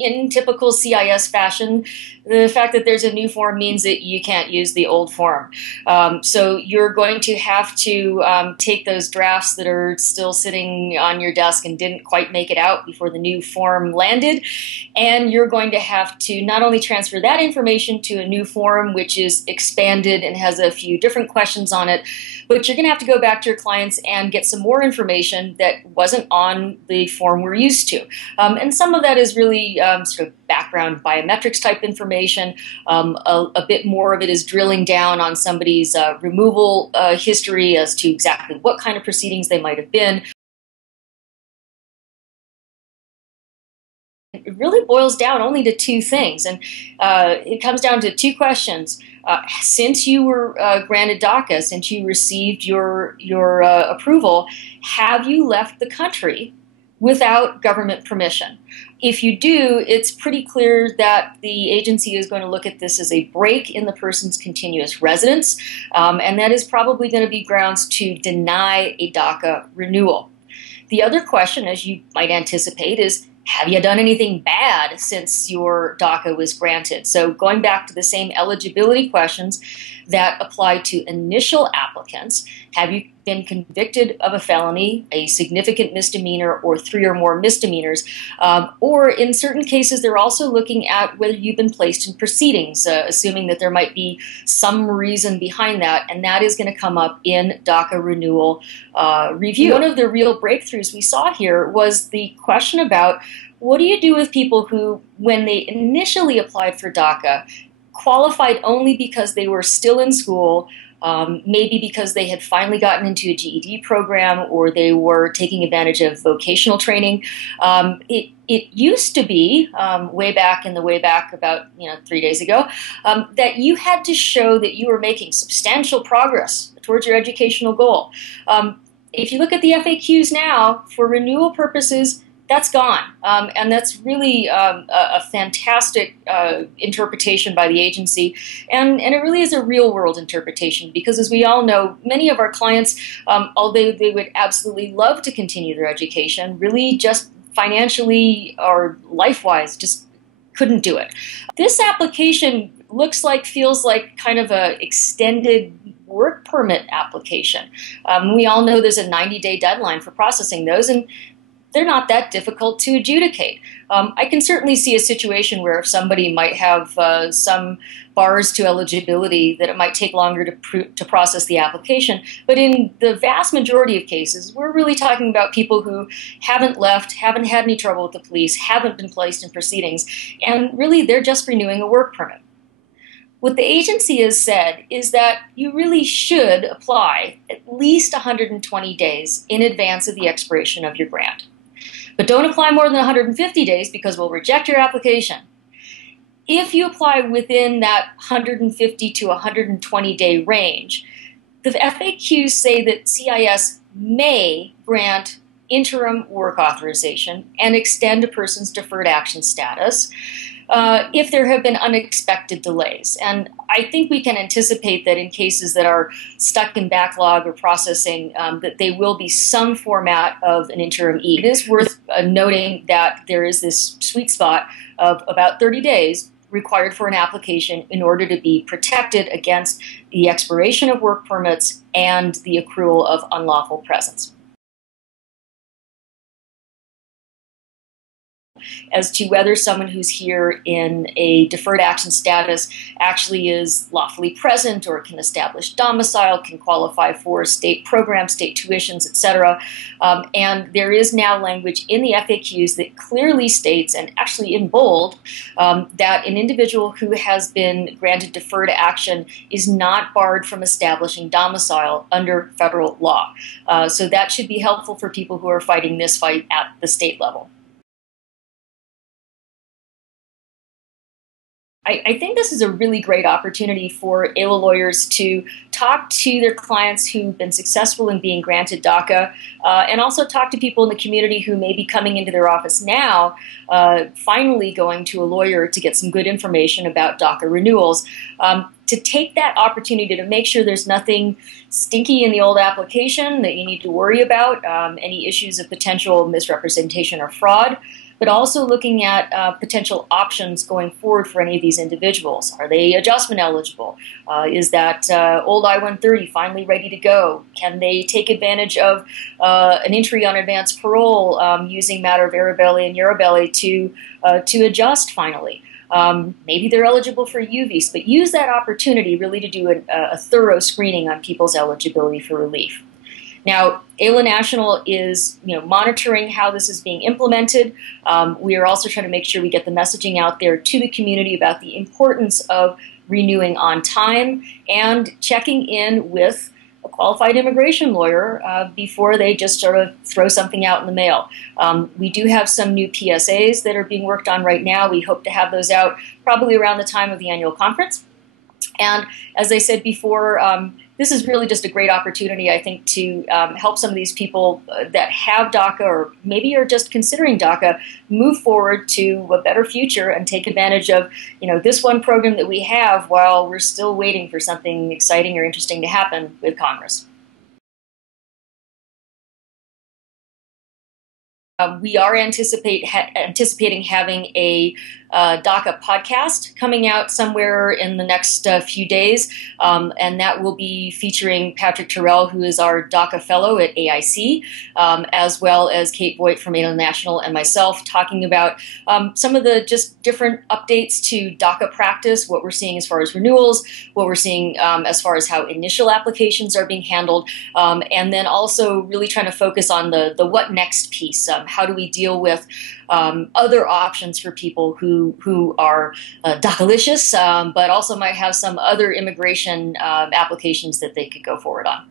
in typical CIS fashion, the fact that there's a new form means that you can't use the old form. So you're going to have to take those drafts that are still sitting on your desk and didn't quite make it out before the new form landed, and you're going to have to not only transfer that information to a new form, which is expanded and has a few different questions on it, but you're going to have to go back to your clients and get some more information that wasn't on the form we're used to. And some of that is really sort of background biometrics type information. A bit more of it is drilling down on somebody's removal history as to exactly what kind of proceedings they might have been. It really boils down only to two things, and it comes down to two questions. Since you were granted DACA, since you received your approval, have you left the country without government permission? If you do, it's pretty clear that the agency is going to look at this as a break in the person's continuous residence, and that is probably going to be grounds to deny a DACA renewal. The other question, as you might anticipate, is have you done anything bad since your DACA was granted? So going back to the same eligibility questions that apply to initial applicants, have you been convicted of a felony, a significant misdemeanor, or 3 or more misdemeanors? Or in certain cases, they're also looking at whether you've been placed in proceedings, assuming that there might be some reason behind that, and that is going to come up in DACA renewal review. One of the real breakthroughs we saw here was the question about what do you do with people who, when they initially applied for DACA, qualified only because they were still in school, maybe because they had finally gotten into a GED program or they were taking advantage of vocational training. It used to be, way back about 3 days ago, that you had to show that you were making substantial progress towards your educational goal. If you look at the FAQs now, for renewal purposes, that's gone, and that's really a fantastic interpretation by the agency, and it really is a real-world interpretation because, as we all know, many of our clients, although they would absolutely love to continue their education, really just financially or life-wise just couldn't do it. This application feels like kind of a extended work permit application. We all know there's a 90-day deadline for processing those, and they're not that difficult to adjudicate. I can certainly see a situation where if somebody might have some bars to eligibility that it might take longer to process the application. But in the vast majority of cases, we're really talking about people who haven't left, haven't had any trouble with the police, haven't been placed in proceedings, and really they're just renewing a work permit. What the agency has said is that you really should apply at least 120 days in advance of the expiration of your grant. But don't apply more than 150 days because we'll reject your application. If you apply within that 150 to 120 day range, the FAQs say that CIS may grant interim work authorization and extend a person's deferred action status if there have been unexpected delays. And I think we can anticipate that in cases that are stuck in backlog or processing, that they will be some format of an interim E. It is worth noting that there is this sweet spot of about 30 days required for an application in order to be protected against the expiration of work permits and the accrual of unlawful presence. As to whether someone who's here in a deferred action status actually is lawfully present or can establish domicile, can qualify for state programs, state tuitions, etc. And there is now language in the FAQs that clearly states, and actually in bold, that an individual who has been granted deferred action is not barred from establishing domicile under federal law. So that should be helpful for people who are fighting this fight at the state level. I think this is a really great opportunity for AILA lawyers to talk to their clients who've been successful in being granted DACA, and also talk to people in the community who may be coming into their office now, finally going to a lawyer to get some good information about DACA renewals. To take that opportunity to make sure there's nothing stinky in the old application that you need to worry about, any issues of potential misrepresentation or fraud. but also looking at potential options going forward for any of these individuals. Are they adjustment eligible? Is that old I-130 finally ready to go? Can they take advantage of an entry on advance parole using matter of Arabelli and Yarabelli to adjust finally? Maybe they're eligible for UVs, but use that opportunity really to do a thorough screening on people's eligibility for relief. Now, AILA National is monitoring how this is being implemented. We are also trying to make sure we get the messaging out there to the community about the importance of renewing on time and checking in with a qualified immigration lawyer before they just sort of throw something out in the mail. We do have some new PSAs that are being worked on right now. We hope to have those out probably around the time of the annual conference. And as I said before, this is really just a great opportunity, I think, to help some of these people that have DACA or maybe are just considering DACA move forward to a better future and take advantage of this one program that we have while we're still waiting for something exciting or interesting to happen with Congress. We are anticipating having a DACA podcast coming out somewhere in the next few days, and that will be featuring Patrick Terrell, who is our DACA fellow at AIC, as well as Kate Voigt from AILA National and myself, talking about some of the just different updates to DACA practice, what we're seeing as far as renewals, what we're seeing as far as how initial applications are being handled, and then also really trying to focus on the what next piece. How do we deal with other options for people who are DACA-licious, but also might have some other immigration applications that they could go forward on.